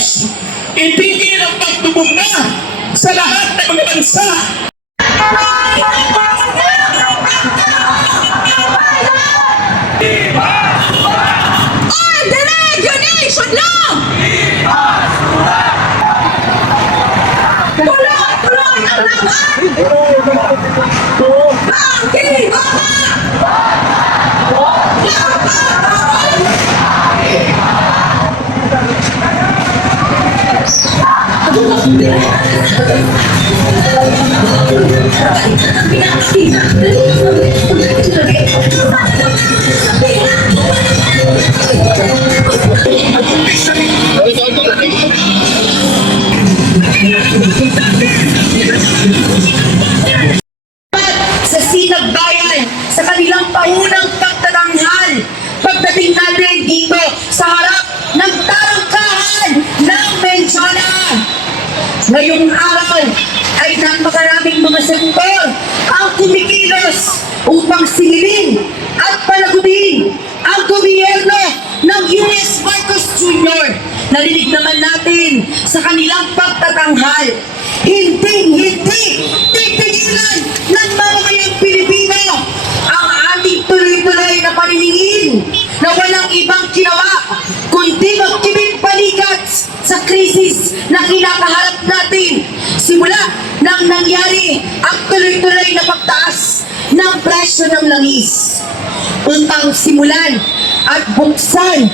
Marcos, itigil ang pagtubong na sa lahat ng mga bansa. All the regulation lang! Tuloy-tuloy ang laban! Banggi Mama! Sa sinagbayan, sa kanilang paunang pagtatanghal, pagdating natin dito sa harap ng tarangkahan ng Mendiola. Ngayong araw ay napakaraming mga sektor ang kumikilos upang singilin at palagutin ang gobyerno ng U.S. Marcos Jr. Narinig naman natin sa kanilang pagtatanghal, hindi tipigilan ng mamamayang Pilipino ang ating tuloy-tuloy na paniningin na walang ibang ginawa kundi magtibig balikat sa krisis na kinakaharap natin simula nang nangyari ang tuloy-tuloy na pagtaas ng presyo ng langis. Upang simulan at buksan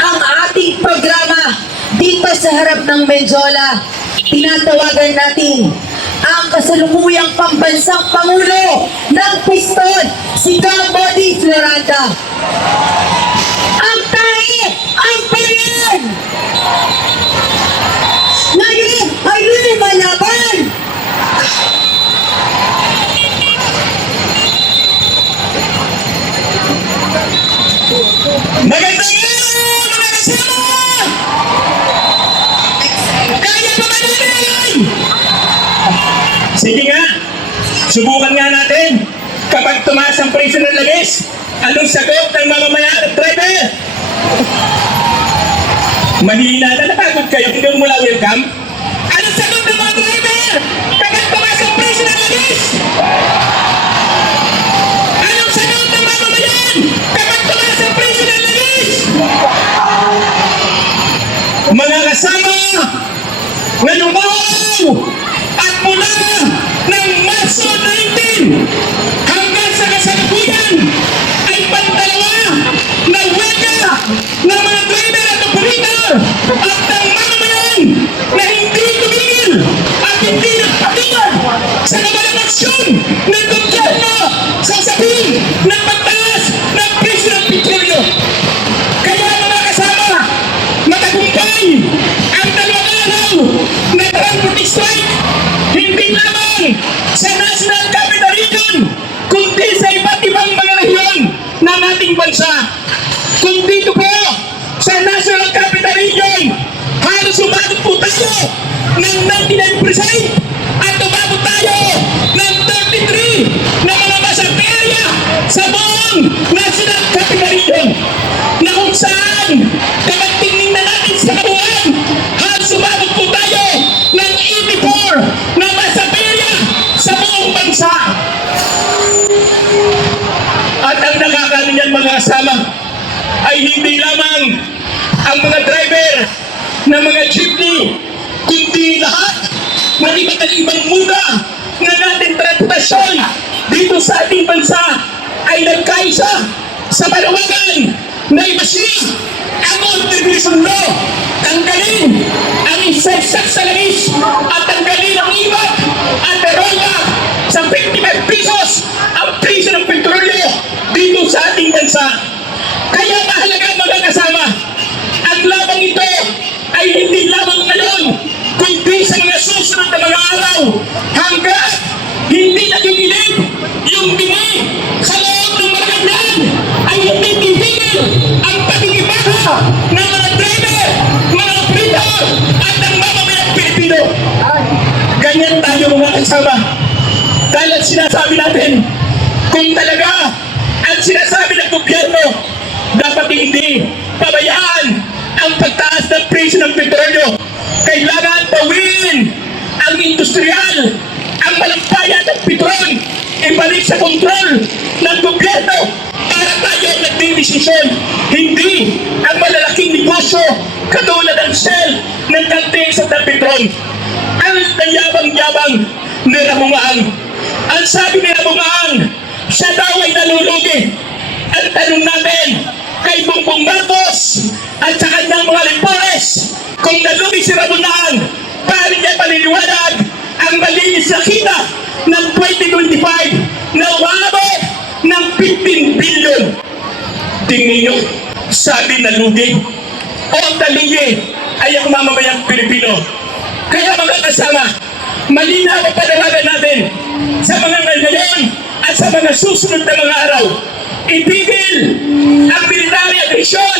ang ating programa dito sa harap ng Mendiola, tinatawagan natin ang kasalukuyang pambansang Pangulo ng Piston, si Gambody Floranda. Ang tayo ang bayan! Ngayon ay lumalaban! Magandang araw, mga kasama! Kaya pa ba natin? Sige nga, subukan nga natin. Kapag tumaas ang presyo ng langis, anong sagot ng mamamayan at driver? Mahina na napagod kayo, hindi mo mula welcome? Anong sagot ng mga driver? Kapag tumaas ang presyo ng langis? Anong sagot ng mamamayan? Kapag tumaas ang presyo ng langis? Mga kasama, ngayong araw at mula ng Marso 19 hanggang sa kasalukuyan ay pantalawa na wega ng mga driver at operator at ng mamamayan na hindi tumigil at hindi nagpatigil sa nabalang aksyon ng gobyerno sa sabihin ng pagtaas ng presyo ng petrolyo. Kaya mga kasama, matagumpay ang dalawang araw na transport strike, hindi lamang sa National Capital Region, kundi sa iba't ibang mga rehiyon ng ating bansa. Kung dito po sa National Capital Region, halos umabot po tayo ng 99% at umabot tayo ng 33 na mga masang area sa buong National Capital Region, na kung saan kapag tingnan natin sa kabuuan, halos umabot po tayo ng 84 na masang area sa buong bansa. At ang nakakalimutan mga kasama ay hindi lamang ang mga driver ng mga jeepney, kundi lahat ng iba't ibang muda na natin transportasyon dito sa ating bansa ay nagkaisa sa panawagan na ibasin ang Anti-Division Law, tanggalin ang isasyak sa langis at tanggalin ang ibat at droga sa 55 pesos ang presyo ng petrolyo dito sa ating bansa. Kaya mahalaga mga kasama, ang labang ito ay hindi lamang ngayon, kundi sa mga susunod na mga araw hanggat hindi nagigilig yung dumi sa loob ng Malacanang ay hindi tigil ang pagkikipaka ng mga driver, mga operator at ng mamamayang Pilipino. Ganyan tayo mga kasama. Dahil ang sinasabi natin, kung talaga ang sinasabi ng gobyerno, dapat hindi pabayaan ang pagtaas ng presyo ng petrolyo industrial ang malampayan ng Petron, ibalik sa kontrol ng gobyerno para tayo nagdidesisyon. Hindi ang malalaking negosyo katulad ng Shell ng Caltex at ng Petron. Ang nayabang-yabang ni Ramungaang. Ang sabi ni Ramungaang, siya daw ay nalulugi. Ang tanong natin kay Bongbong Marcos at sa kanyang mga lepores, kung nalugi si Ramungaang, paano niya paliliwanag ang malinis na kita ng 2025 na umabot ng 15 billion? Tingin nyo, sabi nalugi o ang nalugi ay ang mamamayang Pilipino. Kaya mga kasama, malinaw ang panawagan natin sa mga ngayon at sa mga susunod na mga araw. Itigil ang military aggression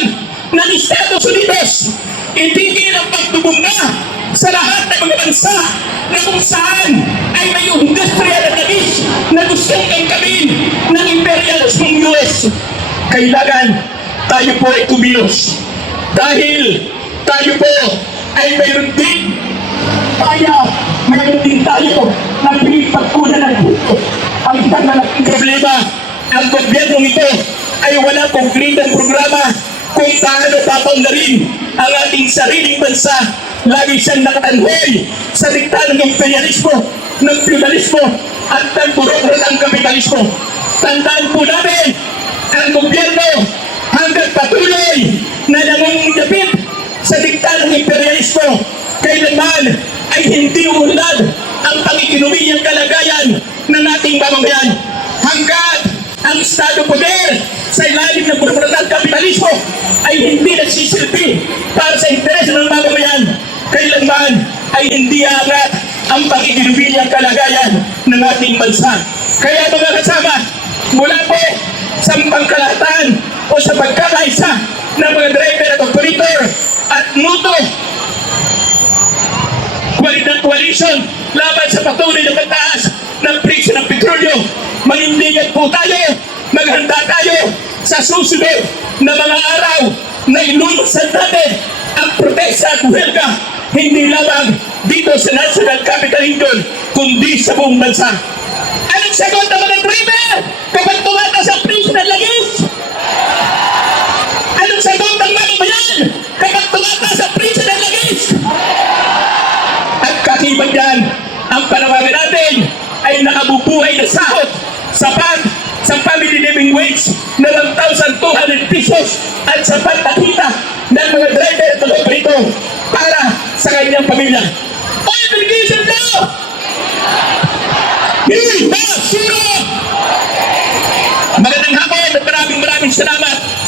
ng Estados Unidos. Itigil ang pagtubunga sa lahat ng mga bansa na kung saan ay may industriya na labis na gustong kangkamin ng imperialismong US. Kailangan tayo po ay kumilos dahil tayo po ay mayroon din mayroon din tayo na pinipagkunan ng buto. Ang naging problema, ang gobyernong ito ay wala konkretong programa kung paano papaunlarin ang ating sariling bansa. Lagi siyang nakatanhoy sa dikta ng imperialismo, ng feudalismo at ng burokrat ng kapitalismo. Tandaan po natin, ang gobyerno hanggang patuloy na nangungapit sa dikta ng imperialismo, kailanman ay hindi uunlad ang pangikinumiyang kalagayan ng ating mamamayan. Hanggat ang Estado poder sa ilalim ng burokrat ng kapitalismo ay hindi nagsisilbi para sa interes ng mamamayan, kailanman ay hindi aangat ang pangikinumiyang kalagayan ng ating bansa. Kaya mga kasama, mula po sa pangkalahatan o sa pagkakaisa ng mga driver at operator at NUTO coalition laban sa patuloy na pagtaas ng presyo ng petrolyo, manindigan po tayo, maghanda tayo sa susunod na mga araw na ilulusan natin ang protesta at huelga, hindi lamang dito sa National Capital Region, kundi sa buong bansa. Anong sagot ng mga driver kapag tumataas ang presyo ng langis? Anong sagot ng mamamayan kapag tumataas ang presyo ng langis? At kakibat yan, ang panawagan natin ay nakabubuhay na sahod sapat sa family living wage na 1,200 pesos at sapat na kita ng mga driver at operator para sa kanyang pamilya. Oil Obligation Law! Hindi ba sino? Magandang hapon at maraming salamat.